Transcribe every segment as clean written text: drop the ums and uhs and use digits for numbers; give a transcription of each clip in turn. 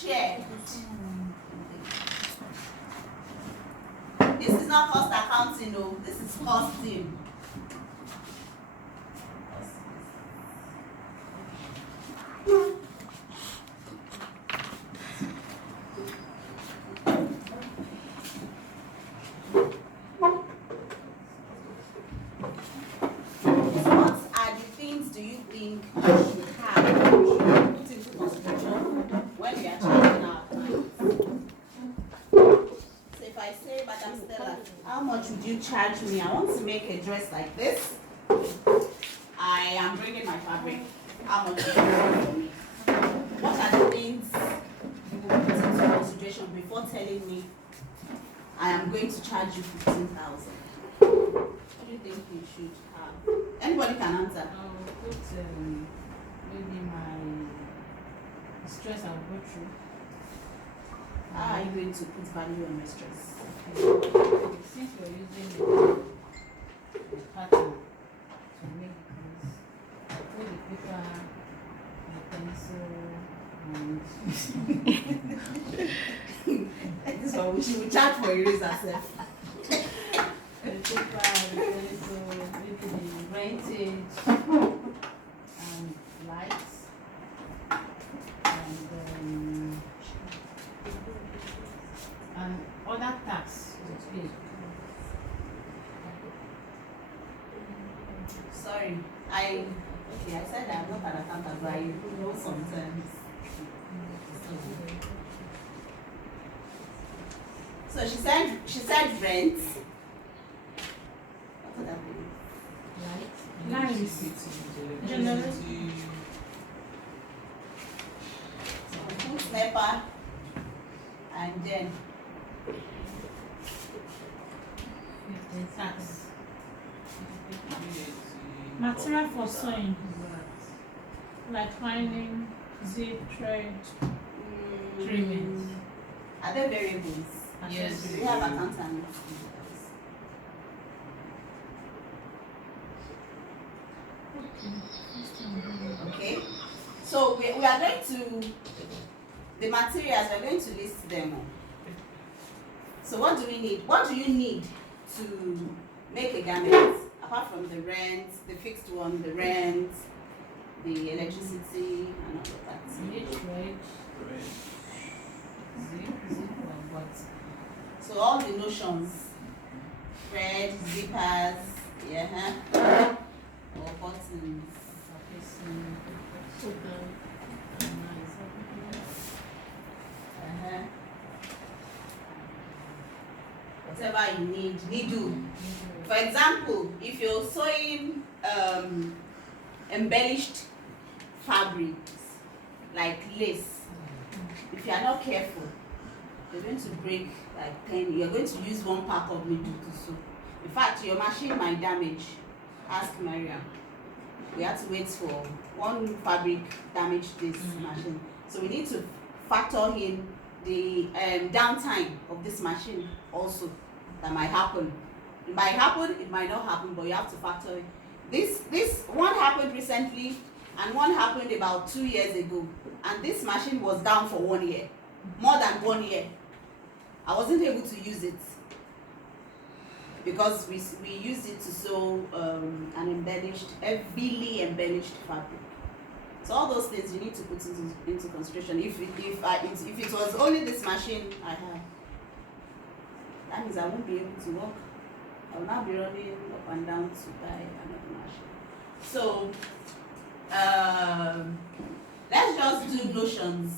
shared. This is not cost accounting, no. This is costing. Charge me. I want to make a dress like this. I am bringing my fabric. How much is it for me? What are the things you will put into consideration before telling me I am going to charge you 15,000? What do you think you should have? Anybody can answer. I'll put maybe my stress I'll go through. How are you going to put value on your stress? Okay. Since we're using the pattern to make this, I put the paper, the pencil, and This one she will charge for erase herself. the paper, the pencil, maybe the rentage, and lights, and other tasks to pay. Sorry, I said I'm not an accountant, but I know sometimes. So she said rent. What would that be? Lights. Generator. Food snapper, and then 15 tax. Material for sewing, like lining, zip, thread, Trimmings. Are there variables? Yes. Do we have accountants? Okay. So we are going to, the materials, we are going to list them. So what do we need? What do you need to make a garment? Apart from the rent, the fixed one, the rent, the electricity, and all of that. So all the notions, thread, zippers, yeah, or buttons. Whatever you need, needle. For example, if you're sewing embellished fabrics like lace, if you are not careful, you're going to break like 10. You're going to use one pack of needle to sew. In fact, your machine might damage. Ask Mariam. We have to wait for one fabric damaged this machine. So we need to factor in the downtime of this machine also. That might happen. It might happen, it might not happen, but you have to factor in. This one happened recently, and one happened about 2 years ago. And this machine was down for 1 year, more than 1 year. I wasn't able to use it because we used it to sew an heavily embellished fabric. So all those things you need to put into consideration. If it was only this machine I have, that means I won't be able to work. I will not be running up and down to buy another machine. So let's just do notions.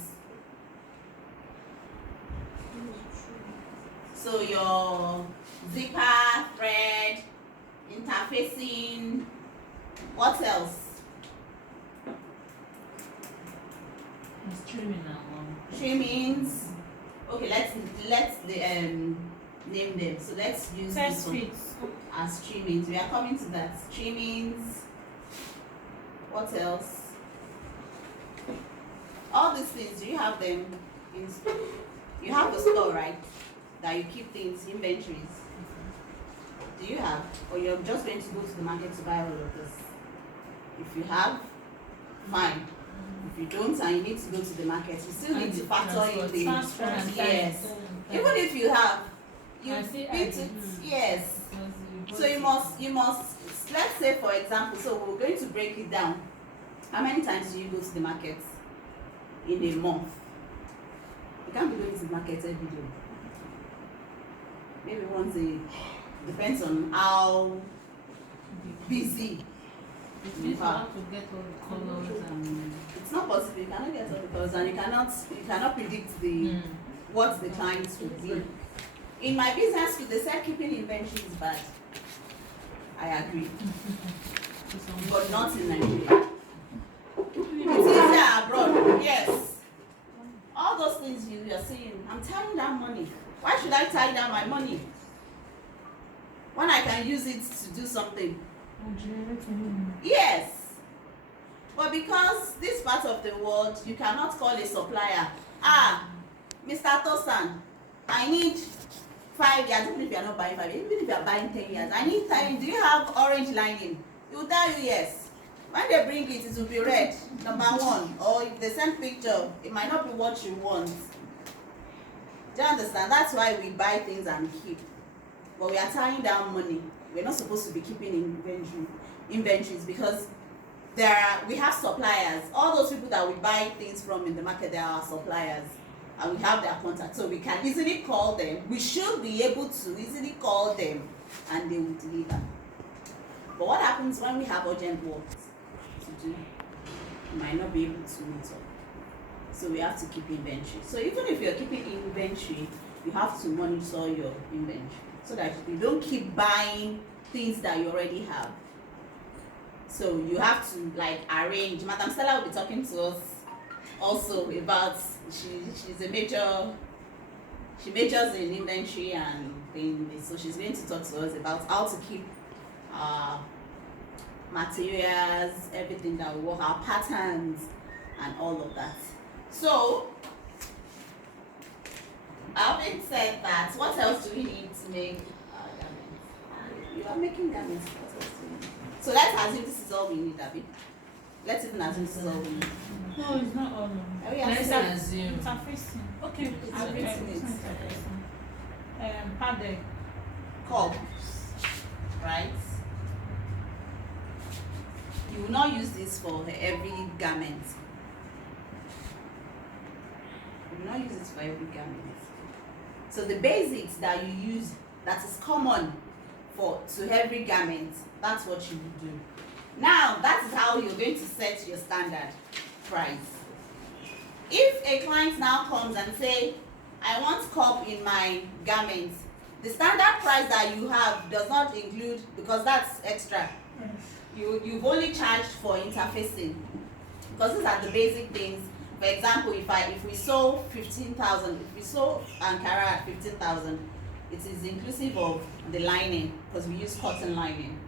So your zipper, thread, interfacing, what else? It's trimming now. Trimmings. Okay, let's name them. So let's use this one as trimmings. We are coming to that. Trimmings. What else? All these things, do you have them in store? You have a store, right? That you keep things, inventories. Do you have? Or you're just going to go to the market to buy all of this? If you have, fine. If you don't and you need to go to the market, you still need to factor in the transport. yes. Even if you have, you I see, beat it, yes. So you must, let's say for example, so we're going to break it down. How many times do you go to the market in a month? You can't be going to the market every day. Maybe once a, depends on how busy It you means you are. have to get all the colors and It's not possible, you cannot get all the colors and you cannot predict the what the clients will be. In my business they said keeping inventory is bad. I agree. But not in Nigeria. It's easier abroad, yes. All those things you are seeing, I'm tying down money. Why should I tie down my money when I can use it to do something? Yes. But because this part of the world, you cannot call a supplier, Mr. Tosan, I need 5 years, even if you are not buying 5 years, even if you are buying 10 years, I need 10, do you have orange lining? He will tell you yes. When they bring it, it will be red, number 1. Or if they send picture, it might not be what you want. Do you understand? That's why we buy things and keep. But we are tying down money. We're not supposed to be keeping inventories because we have suppliers. All those people that we buy things from in the market, they are our suppliers. And we have their contact. So we can easily call them. We should be able to easily call them and they will deliver. But what happens when we have urgent work to do? We might not be able to meet up. So we have to keep inventory. So even if you're keeping inventory, you have to monitor your inventory so that you don't keep buying things that you already have. So you have to like arrange. Madam Stella will be talking to us also about she's a major. She majors in inventory and things. So she's going to talk to us about how to keep materials, everything that we work, our patterns, and all of that. So, having said that, what else do we need to make garments? You are making garments. What else do we need? So let's assume this is all we need, Abby. Let's even assume this is all we need. No, it's not all. Oh, yeah, let's so assume. Interfacing. Okay, Interfacing. Padded. cup, right? You will not use this for every garment. You will not use it for every garment. So the basics that you use, that is common to every garment, that's what you will do. Now, that is how you're going to set your standard price. If a client now comes and say, I want cup in my garment, the standard price that you have does not include, because that's extra. You've only charged for interfacing, because these are the basic things. For example, if we sold 15,000, if we sold Ankara at 15,000, it is inclusive of the lining, because we use cotton lining,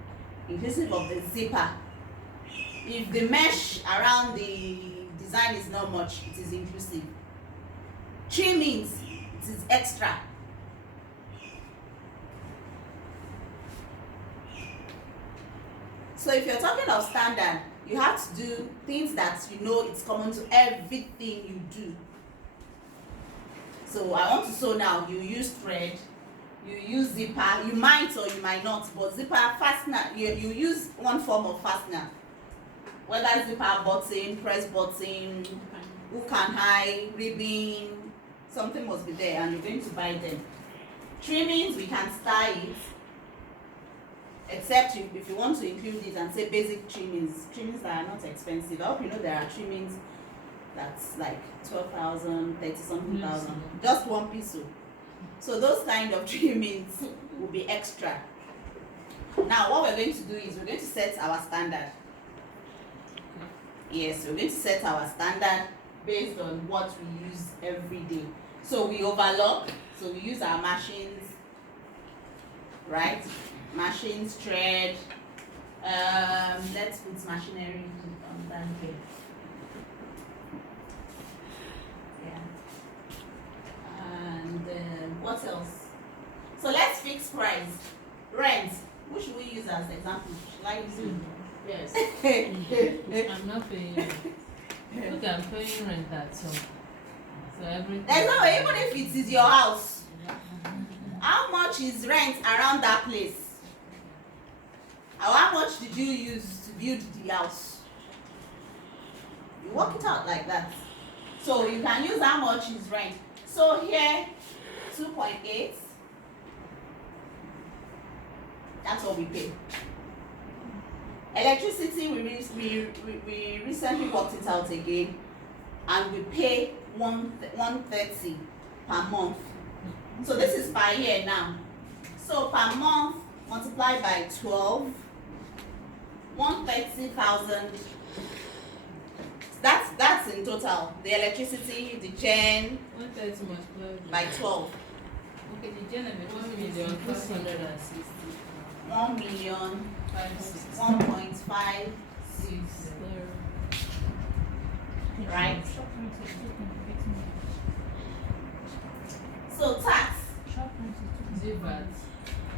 inclusive of the zipper. If the mesh around the design is not much, it is inclusive. Trimmings, it is extra. So if you're talking of standard, you have to do things that you know it's common to everything you do. So I want to sew now, you use thread, you use zipper, you might or you might not, but zipper, fastener, you use one form of fastener. Whether zipper, button, press button, hook and high, ribbon, something must be there and you're going to buy them. Trimmings, we can style it, except if you want to include it and say basic trimmings that are not expensive. I hope you know there are trimmings that's like 12,000, 30 something thousand, just one piece. So those kind of trimmings will be extra. Now what we're going to do is we're going to set our standard. Yes, we're going to set our standard based on what we use every day. So we overlock, so we use our machines, right? Machines, thread, let's put machinery on that here. Yeah. And what else? So let's fix price. Rent. Who should we use as example? Should I use you? Yes. Yes. I'm not paying you. Look, I'm paying rent at home. So everything. There's no way, even if it is your house. How much is rent around that place? Or how much did you use to build the house? You work it out like that. So you can use how much is rent. So here, 2.8. That's what we pay. Electricity, we recently worked it out again, and we pay 130 per month. So this is per year now. So per month multiplied by 12, 130,000. That's in total. The electricity, the gen 130 multiplied by 12. Okay, the gen of 1,560. 1,1.56. Right? So tax. VAT.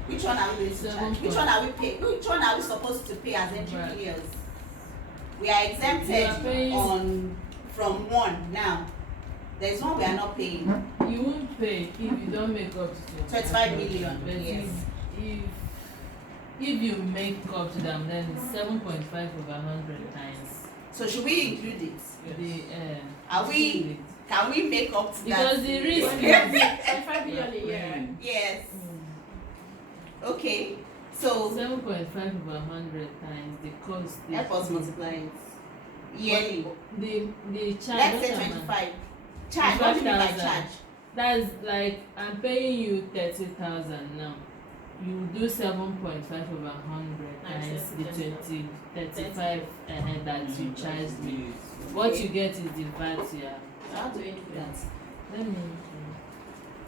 Which one are we going to charge? Which one are we paying? Which one are we supposed to pay as entrepreneurs? We are exempted from one now. There's one we are not paying. You won't pay if you don't make up to 25 million. But Yes. if you make up to them, then it's 7.5 over 100 times. So should we include it? The Are we? Can we make up to that? because the risk is 5 million a year. Yes. Okay. So 7.5 over 100 times the cost. help us multiply it yearly. The charge. Let's say 25. Charge. What do you mean by 25,000. charge? That's like I'm paying you 30,000 now. You do 7.5 over 100 times the 35 that you charged me. What you get is the VAT you have. How do we do that? Let me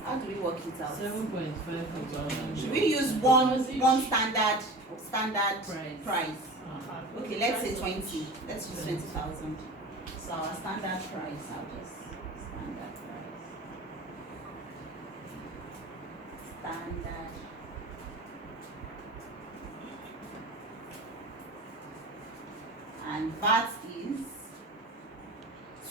How do we work it out? 7.5 over 100. Should we use one standard Price. price? Okay, let's say 20. Let's use 20,000. So our standard price, I'll just standard price. Standard. And VAT is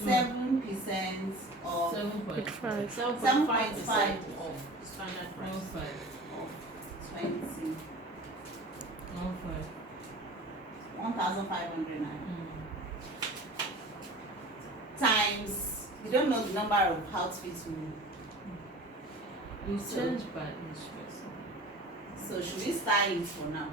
7% of 7.5. 7.5 of standard price. 1.5. of 20. 1.5. 1,500 times, you don't know the number of outfits We charge by each person. so should we start it for now?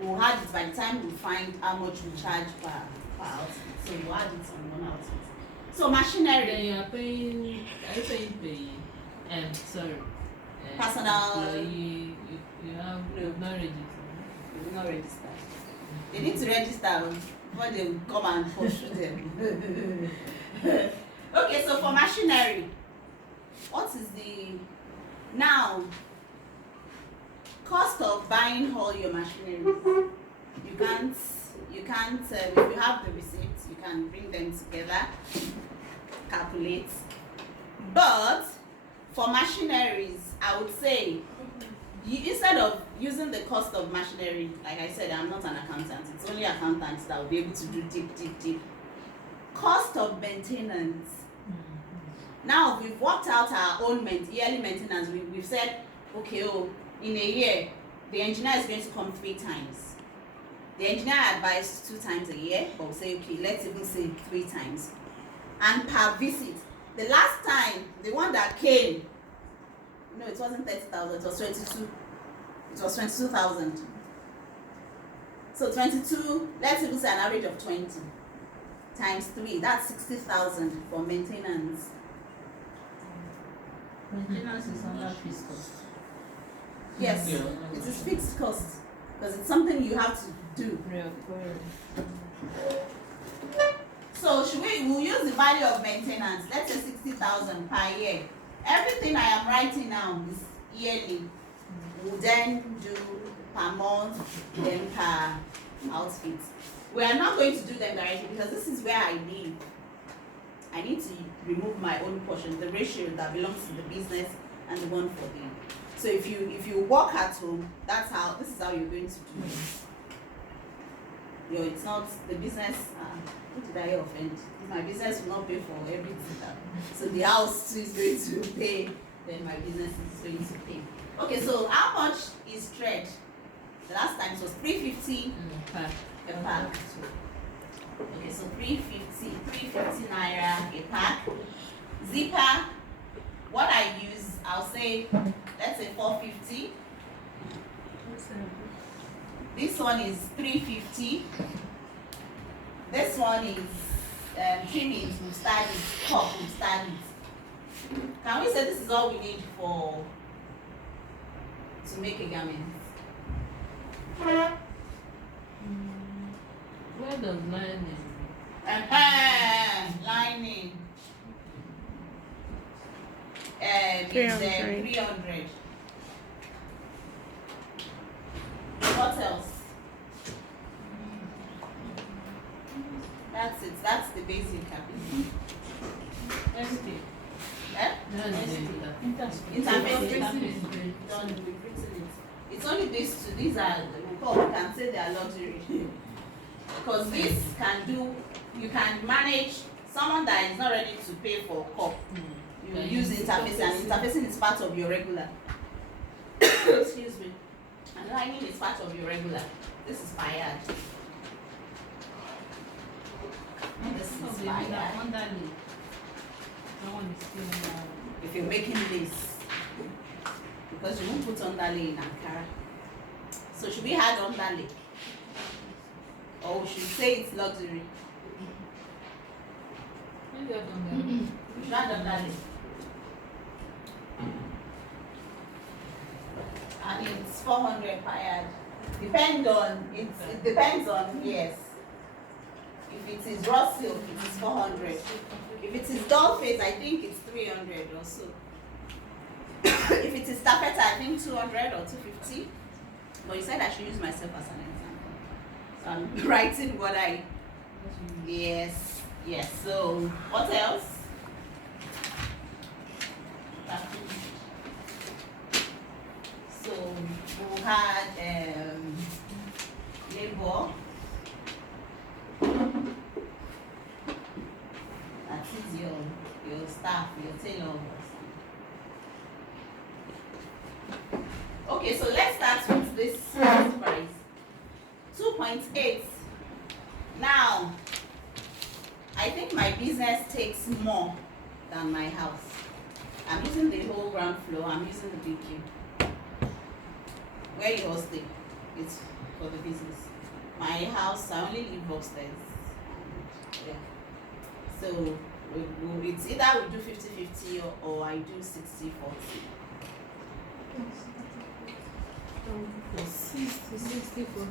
We'll add it by the time we find how much we charge per outfit. So we'll add it on one outfit. So Then machinery, you are paying. Are you paying sorry. Personal- Employee, you have No. not registered. we will not register. They need to register before they will come and pursue them. Okay, so for machinery, what is the now cost of buying all your machinery? You can't if you have the receipts, you can bring them together, calculate. But for machineries, I would say instead of using the cost of machinery, like I said, I'm not an accountant. It's only accountants that will be able to do deep. Cost of maintenance. Now we've worked out our own yearly maintenance. We've said, okay, in a year, the engineer is going to come 3 times. The engineer advised 2 times a year, but we'll say, okay, let's even say 3 times. And per visit, the last time, the one that came, no, it wasn't 30,000, it was 22. It was 22,000. So 22, let's even say an average of 20 times 3, that's 60,000 for maintenance. Maintenance is under fixed cost. Yes, it is fixed cost because it's something you have to do. So we'll use the value of maintenance, let's say 60,000 per year. Everything I am writing now is yearly. We'll then do per month, then per outfit. We are not going to do them directly because this is where I live. I need to remove my own portion, the ratio that belongs to the business and the one for them. So if you work at home, this is how you're going to do it. it's not the business. Who did I offend? My business will not pay for everything. So the house is going to pay. Then my business is going to pay. Okay, so how much is thread? The last time it was 350 pack. a pack. Okay, so 350 naira a pack. Zipper, what I use, I'll say, let's say 450. This one is 350. This one is 3 minutes. We'll start it. Cup, we'll start it. Can we say this is all we need to make a garment? Where does lining? Lining. It's 300. What else? That's it. That's the basic capital. Everything. Eh? Interface. Done. We've written it. It's only these two. These are we can say they are luxury. Because this can do. You can manage someone that is not ready to pay for a cup. You use interface, and interfacing is part of your regular. Excuse me. And lining is part of your regular. This is fired. This is fired. If you're making lace, because you won't put underlay in Ankara. So should we add underlay? Or we should say it's luxury? We should add underlay. And it's 400 per yard. It depends on, yes. If it is raw silk, it is 400. If it is doll face, I think it's 300 or so. If it is taffeta, I think 200 or 250. But you said I should use myself as an example. So I'm writing what I. Yes. So what else? So we had labor. That is your staff, your tailor. Okay, so let's start with this price. 2.8. Now, I think my business takes more than my house. I'm using the whole ground floor. I'm using the BQ. Where you all stay, it's for the business. My house, I only live upstairs. Yeah. So it's either we do 50-50 or I do 60-40. 60-40.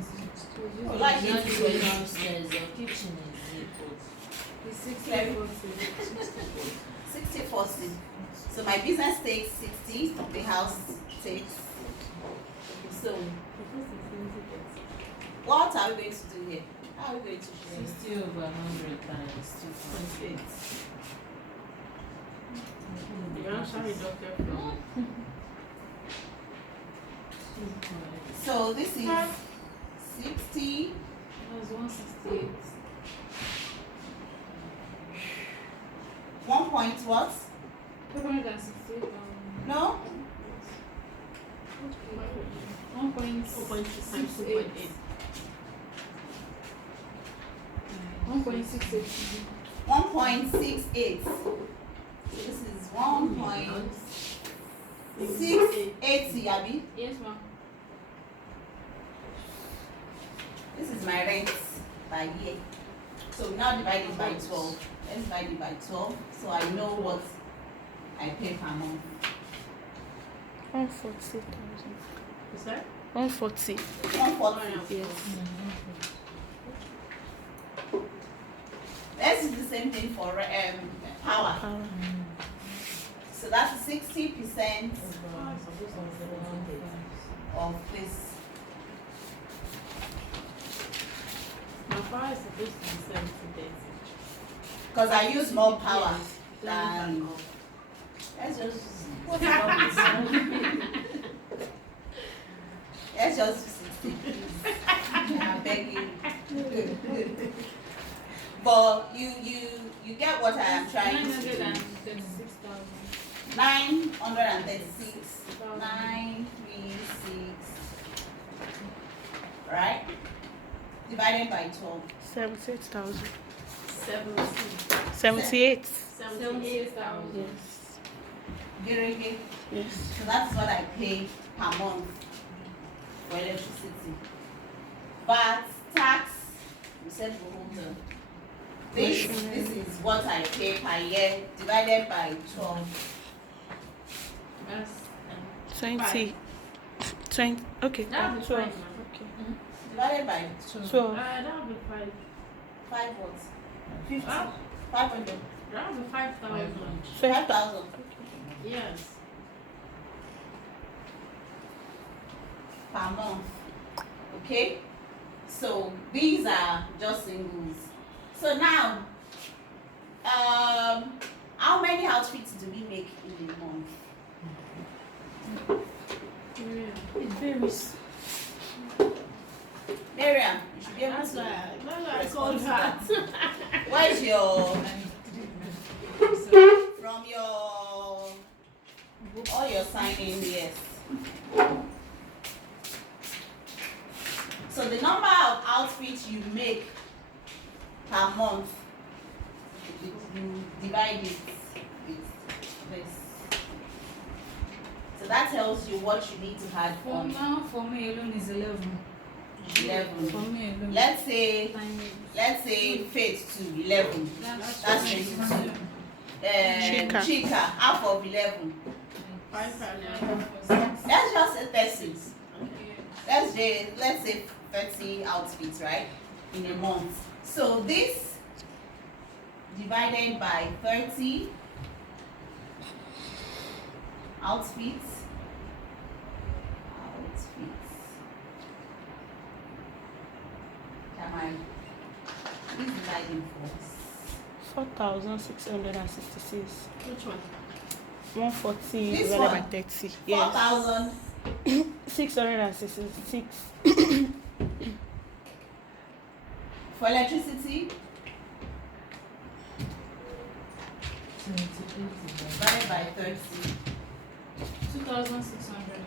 Oh, like Not it going downstairs, your kitchen is equal. It's 60-40. So my business takes 60, the house takes. So what are we going to do here? How are we going to share? 60 over 100 times 2.8. You actually deducted from. So this is 60. That's 168. 1 point what? 268. No? 1.68. 1.68. 1.68. So this is 1.680, Abi. Yes, ma'am. This is my rent by year. So we now divide it by 12. Let's divide it by 12 so I know what I pay per month. 140,000. Is that? 140. 140. Yes. Let's do the same thing for power. So that's 60% of this. My power is supposed to be 70 days. Because I use more power Yes. than. Let's just. Let's just do 60, please. begging. But you get what I am trying to do. 936. 936. Right? Divided by 12. 78,000. 78,000. 78. Yes. Gerege. Yes. So that's what I pay per month for electricity. But tax, we said for home term. This is what I pay per year divided by 12. That's 20. 20. Okay. that would be 12. fine. Okay. Divided by 12. That would be 5. 5 what? 50. Ah. 500. That would be 5,000. 5,000. Yes. Per month. Okay? So these are just singles. So now, how many outfits do we make in a month? Yeah. It varies. Miriam, you should be able That's to. why I called that. Where's your from your all your sign-in? Yes. So the number of outfits you make per month, you divide it with this. So that tells you what you need to add For on. now, for me alone is 11. 11. For me alone. Let's say faith to 11. That's 22. Chika, half of 11. 5,000. Let's just say 30. Let's say 30 outfits, right? In a month. So this divided by 30 outfits. Please dividing for 4,666. Which one? 140 This divided by one? 30. Yes. 4,000. 666. For electricity, 78 divided by 30. 2,600.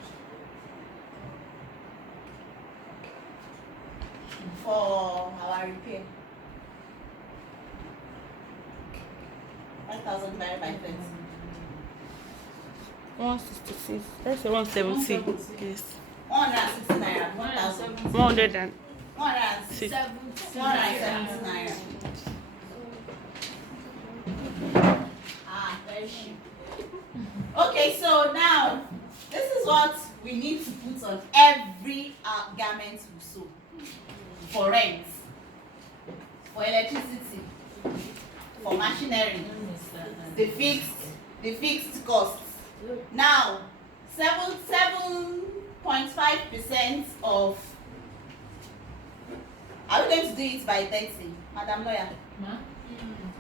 For our repair, 5,000 divided by 30. 166. Let's say 170. 170. Yes. 160 naira. 1,000. 100 and 160. 170 naira. Very cheap. Okay, so now this is what we need to put on every garment we sew. For rent, for electricity, for machinery, the fixed costs. Now, 7.5% of. Are we going to do it by 30, Madam Lawyer? Ma?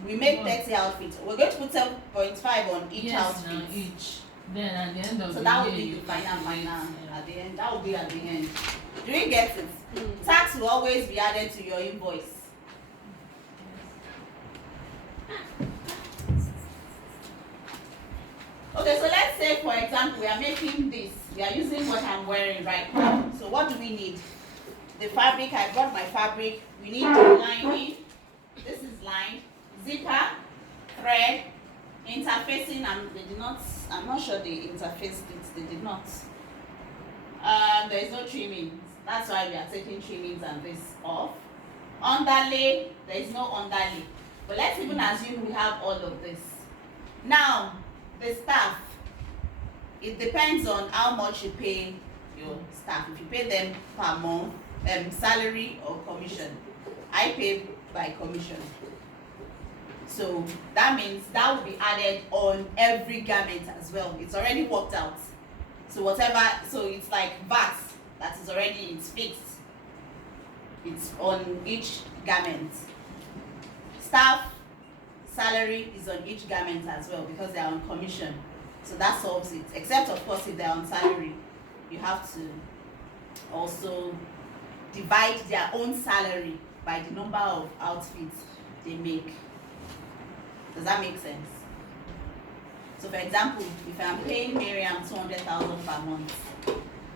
We make 30 outfits. We're going to put 7.5 on each Yes, outfit. now each. Then at the end of So the that year, will be you the final Yeah. at the end. That will be at the end. Do you get it? Tax will always be added to your invoice. Okay, so let's say for example we are making this. We are using what I'm wearing right now. So what do we need? The fabric. I got my fabric. We need the lining. This is line, zipper, thread, interfacing. I'm not sure they interfaced it. They did not. There is no trimming. That's why we are taking trimmings and this off. Underlay. There is no underlay. But let's even assume we have all of this. Now, the staff. It depends on how much you pay your staff. If you pay them per month, salary or commission. I pay by commission. So that means that will be added on every garment as well. It's already worked out. So so it's like VAT that is already, it's fixed. It's on each garment. Staff salary is on each garment as well because they are on commission. So that solves it. Except of course if they are on salary, you have to also divide their own salary by the number of outfits they make. Does that make sense? So for example, if I'm paying Miriam 200,000 per month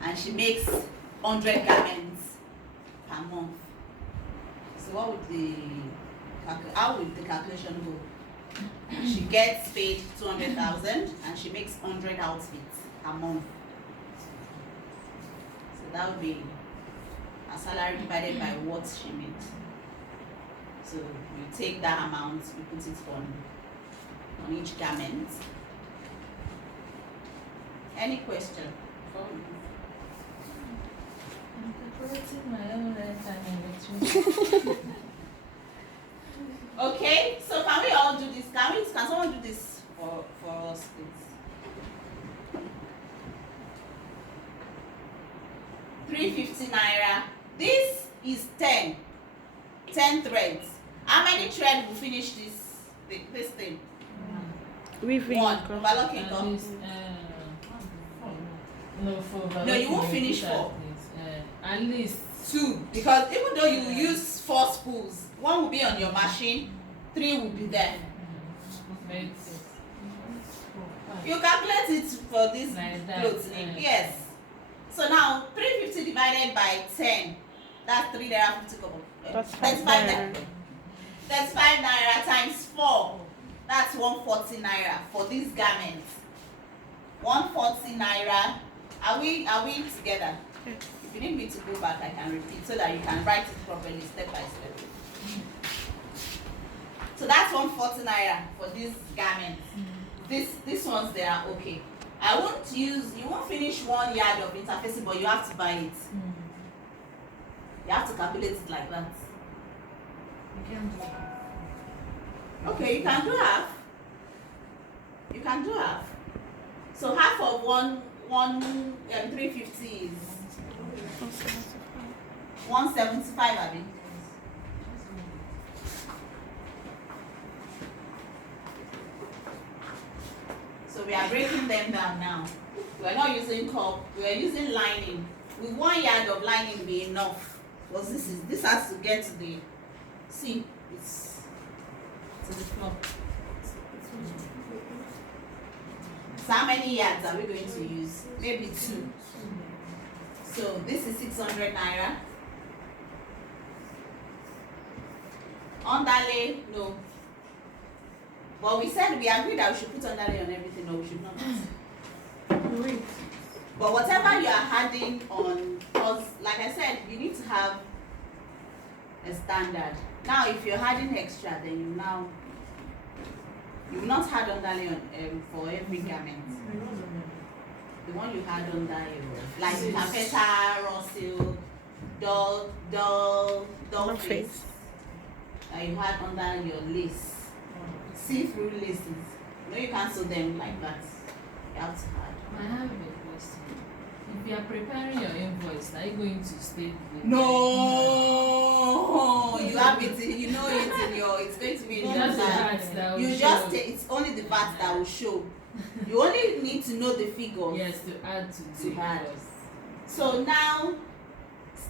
and she makes 100 garments per month, so what would how would the calculation go? She gets paid 200,000 and she makes 100 outfits a month. So that would be a salary divided by what she makes. So you take that amount, you put it on each garment. Any question? I'm calculating my own rent and electricity. Okay, so can we all do this? Can someone do this for us, please? 350 naira. This is 10 threads. How many threads will finish this thing? Weaving. One. Overlocking. At least, no, for No, you won't overlocking, finish put four. At least 2, because even though you use 4 spools, 1 will be on your machine, 3 will be there. You calculate it for this Like that, clothes. Yes. So now 350 divided by 10, that's 3 naira 50 kobo. That's 35 naira. 35 naira times 4, that's 140 naira for this garment. 140 naira. Are we together? Yes. If you need me to go back, I can repeat so that you can write it properly step by step. So that's 140 naira for this garment. This ones, they are okay. You won't finish 1 yard of interfacing, but you have to buy it. You have to calculate it like that. Okay, you can do half. You can do half. So half of 350 is 175, I mean. So we are breaking them down now. We are not using cup, we are using lining. Will 1 yard of lining be enough? Because this has to get to the it's to the floor. So how many yards are we going to use? Maybe 2. So this is 600 naira. Underlay, no. But we said we agreed that we should put underlay on everything, or we should not. But whatever you are adding on, because like I said, you need to have a standard. Now if you're adding extra, then you will not add underlay on for every garment. The one you had under your, like taffeta, raw silk, doll face. You had under your lace. See-through laces. No, you can't sew them like that. You have to add. I have a question. If you are preparing your invoice, are you going to state the No, you have it. You know it in your. It's going to be in your Just the VAT. VAT that will You show. just it's only the VAT that will show. You only need to know the figures. Yes, to add to the add. invoice. So now,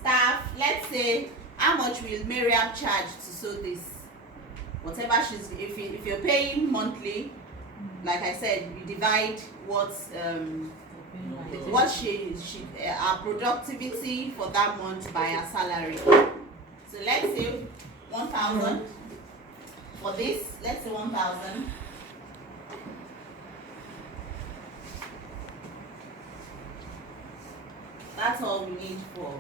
staff. Let's say how much will Miriam charge to sew this? Whatever if you're paying monthly, like I said, you divide what she our productivity for that month by her salary. So let's say 1,000 for this. Let's say 1,000. That's all we need for.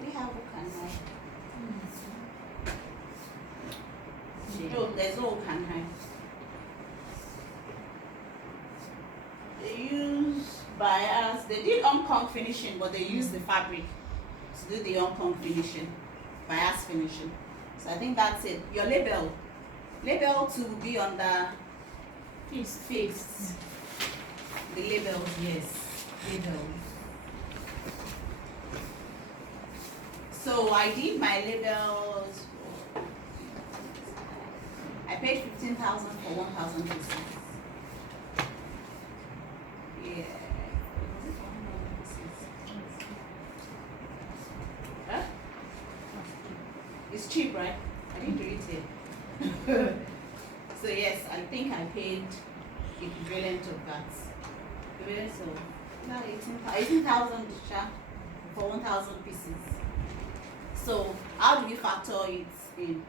We have hook and eye. No, there's no hook and eye. They use bias. They did on-comb finishing, but they used the fabric to do the on-comb finishing, bias finishing. So I think that's it. Your label 2 will be on the fixed. The labels, yes, labels. So I did my labels. I paid 15,000 for 1,000 pieces. Yeah. Was it 1,000 pieces? Huh? cheap, right? I didn't do it here. So yes, I think I paid equivalent of that. Equivalent of 18,000 for 1,000 pieces. So how do we factor it in?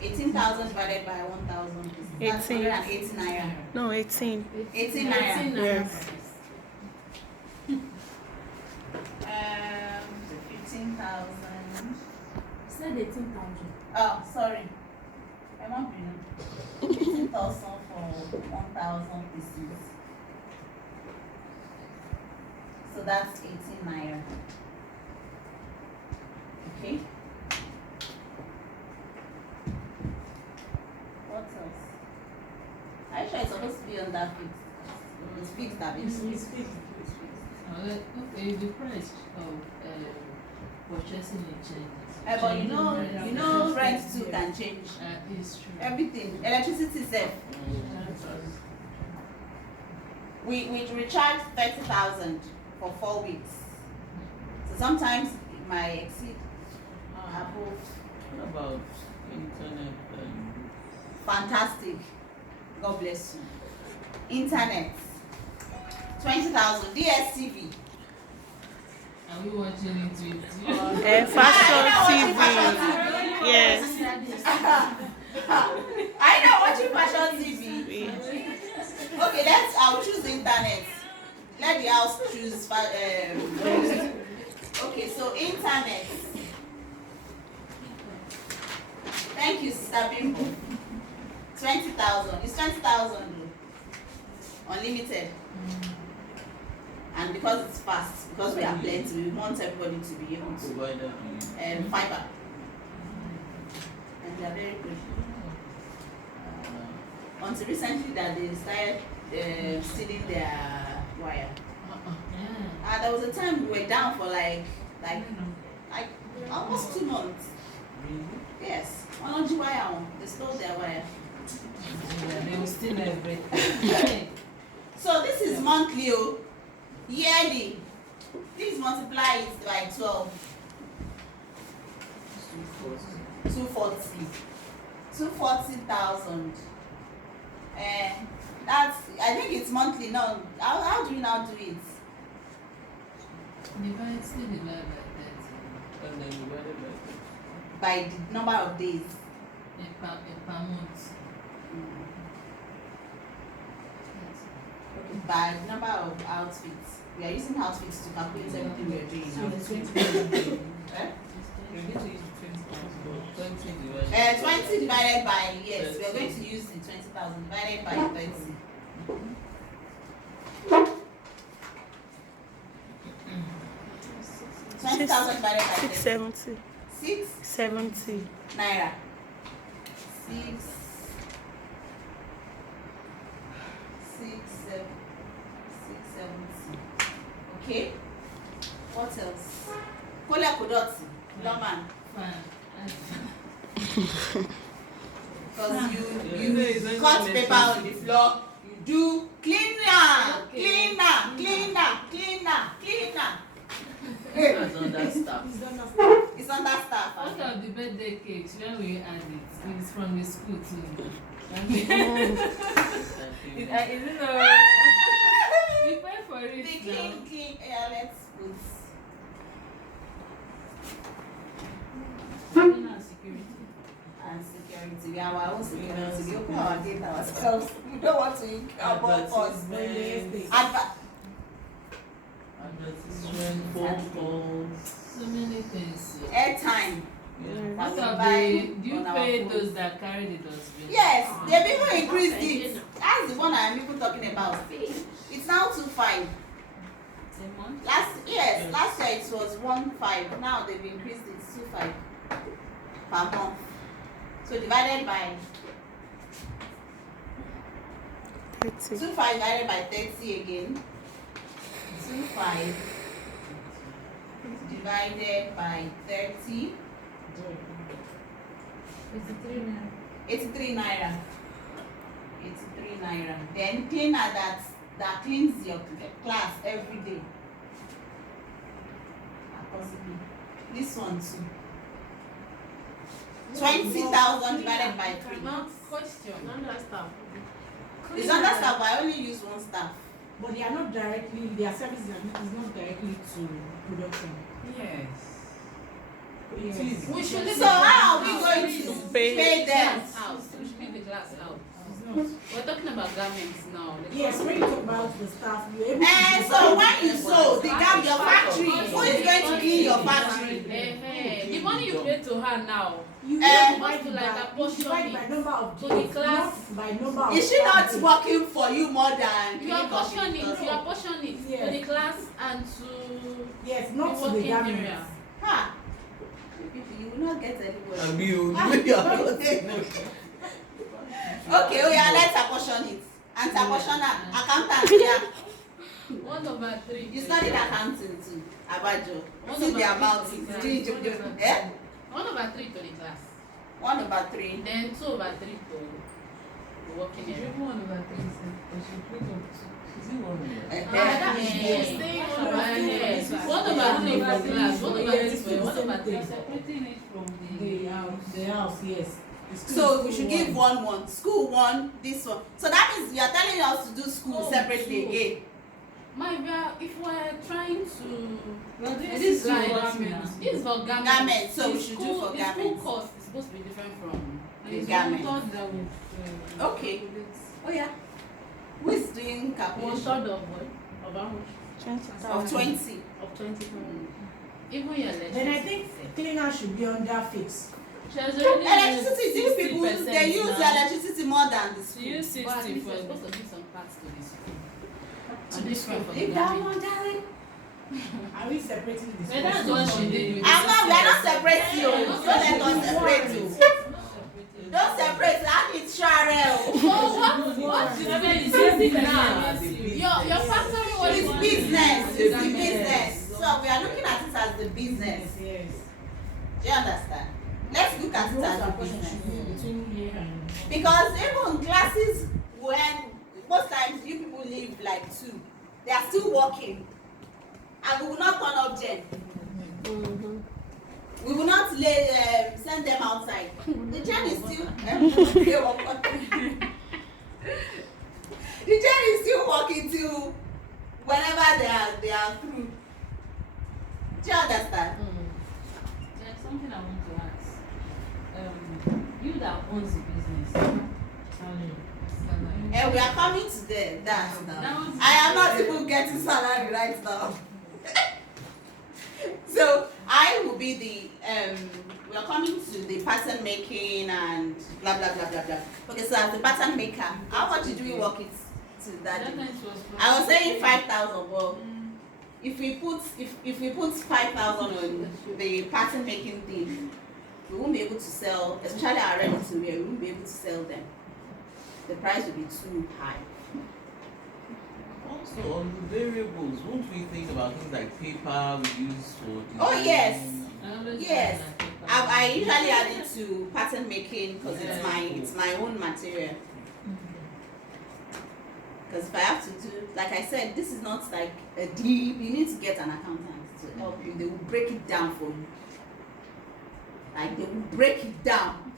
18,000 divided by 1,000 pieces. That's 18. 180 naira. No, 18. 18 naira. Yes. 15,000. You said 18,000. Oh, sorry. I won't be 15,000 for 1,000 pieces. So that's 18 naira. Okay. What else? Are you sure it's supposed to be on that fixed? It's fixed, that is. It's fixed. Okay, the price of purchasing a change. But you know, rent too can change. It's true. Everything, electricity itself. We recharge 30,000 for 4 weeks. So sometimes it might exceed above. What about internet and Fantastic. God bless you. Internet. 20,000. DSTV. Are we watching it with you? Fashion TV. Yes. I know watching fashion TV. Okay, I'll choose internet. Let the house choose. Okay, so internet. Thank you, Sister Bimbo. 20,000. It's 20,000. Unlimited. And because it's fast, because we are plenty, we want everybody to be able to provider? fiber. And they are very good. Until recently that they started stealing their wire. There was a time we were down for like almost 2 months. Really? Yes. One wire, they stole their wire. Yeah, they will steal everything. So this is monthly, yearly. Please multiply it by 12. 240. 240,000. I think it's monthly now. How do you now do it? Still divide by 30. And then divided by By the number of days. Per month. By the number of outfits. We are using outfits to calculate everything we are doing So now. the 20,000. Eh? You're going to use 20 divided 20 divided by, yes, we are going to use the 20,000 divided by 30. Twenty thousand divided by 30. 670. 6 70. naira. 6 670. Okay. What else? Kole Kodoti, Lawman. Fine. Because Yeah. you cut paper on the floor, you do cleaner. That's under staff. It's done now. It's under staff. Most of the birthday cakes, when we add it, is from the school too. Is it we pay for The it now. clean, yeah, let's put. Security. And security, we have our own security. We open our data ourselves. We don't want to above us. Advertisement, phone calls. So many things. Airtime. Yeah. Most we of buy the, do you on our pay phones. those that carry the dustbin? Yes, they've even increased it. That's the one I'm even talking about. It's now 2.5. A month? Last year it was 1.5. Now they've increased it 2.5 per month. So divided by 30. 2.5 divided by 30 again. 2.5 divided by 30. 83 naira. 83 naira. Then cleaner that cleans your class every day. Possibly This one too. 20,000 divided by 3. Now, question. Under staff. It's under staff, but I only use one staff. But they are not directly, their service is not directly to production. Yes. Yes. It is. We should leave So how are we going to pay them? out. We should leave the glass out. It's not. We're talking about garments now. Yes, when you talk about the staff, you're able to. And so when you sew, the gap your factory, who is going to clean your factory? The money you pay to her now, You want to like apportion divide by it number of to the days, class. not by number of. Is she not days. working for you more than you apportion it, Yeah. to the class and to Yes, the not to the working garments. area. Ha! You will not get anywhere. And you are Okay, oh yeah, let's apportion it. And apportioner, accountant, yeah. 1/3. You studied accounting too, Abajo. One See over the three amount to the it's class. doing, eh? 1/3 to the class. 1/3. Then 2/3 to the working area. Eh, That eh. is yes. 1/3 for class. 1/3 for 1/3. Separating it from The house, yes. The school So is we should school give one, school one, this one. So that means you are telling us to do school Oh, separately school. again. If we're trying to This is is like garments. this is for garments. Garments, so we The should do school- for The school garments. cost is supposed to be different from The the garment. Garment. Okay. Oh yeah. Who is doing calculation? 1/3 of what? Of how much? 20,000. Of 20. Of 20. Even your electricity. Then I think cleaner should be under fixed. She has already Electricity, used these people, 60% they use the now. electricity more than the She school. used But at 60 least for we're supposed to give some parts to the school. to And the this school. one for the Leave that garment. one, darling. Are we separating the But that's school what from she the- did with I'm not, we are not separating you. Yeah. Don't let us separate you. Don't separate, that is Sharel. So what is the business now? Your factory what It's is business, it's the garment. business. So we are looking at it as the business. Yes. Do you understand? Let's look at it Rules as the and questions business. should be between here and. Because even classes, when most times you people leave like 2, they are still working, and we will not turn up them. We will not send them outside. The gen is still the gen is still working till whenever they are through. Do you understand? There's something I want to ask. You that owns the business. And we are coming to that now. That was- I am not even getting salary right now. So I will be the we are coming to the pattern making and blah blah blah blah blah. Okay, so as the pattern maker, how much do we work it to that? I was saying 5,000, but if we put 5,000 on the pattern making thing, we won't be able to sell, especially our ready to wear, we won't be able to sell them. The price will be too high. Also, on the variables, won't we think about things like paper we use for design? Oh yes. Yes. I I usually add it to pattern making because it's my own material. Because if I have to do, like I said, this is not like a deep. You need to get an accountant to help you. They will break it down for you. Like they will break it down.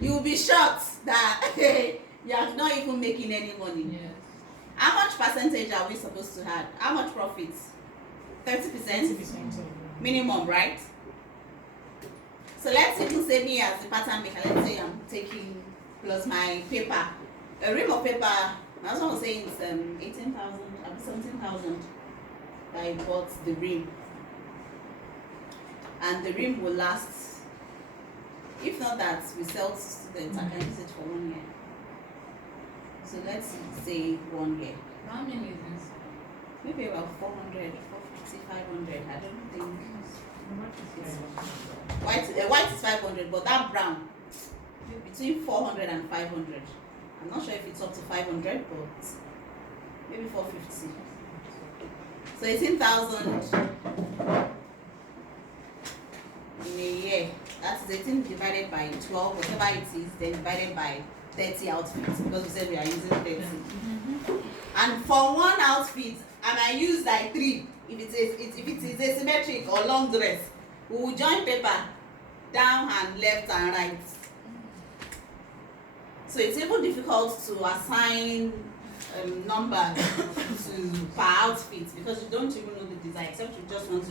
You will be shocked that you are not even making any money. Yes. How much percentage are we supposed to have? How much profit? 30%? 30% Minimum, right? So let's even say me as the pattern maker, let's say I'm taking plus my paper, a ream of paper, my husband was saying it's 18,000, 17,000 that I bought the ream. And the ream will last, if not that, we sell to students, I can use it for 1 year. So let's say 1 year. How many is this? Maybe about 400, 450, 500, I don't think. White is 500, but that brown between 400 and 500. I'm not sure if it's up to 500, but maybe 450. So 18,000 in a year. That is 18 divided by 12, whatever it is, then divided by 30 outfits because we said we are using 30. And for one outfit, I might use like 3 if it is asymmetric or long dress. We will join paper down and left and right. So it's even difficult to assign numbers to per outfit because you don't even know the design except you just want to do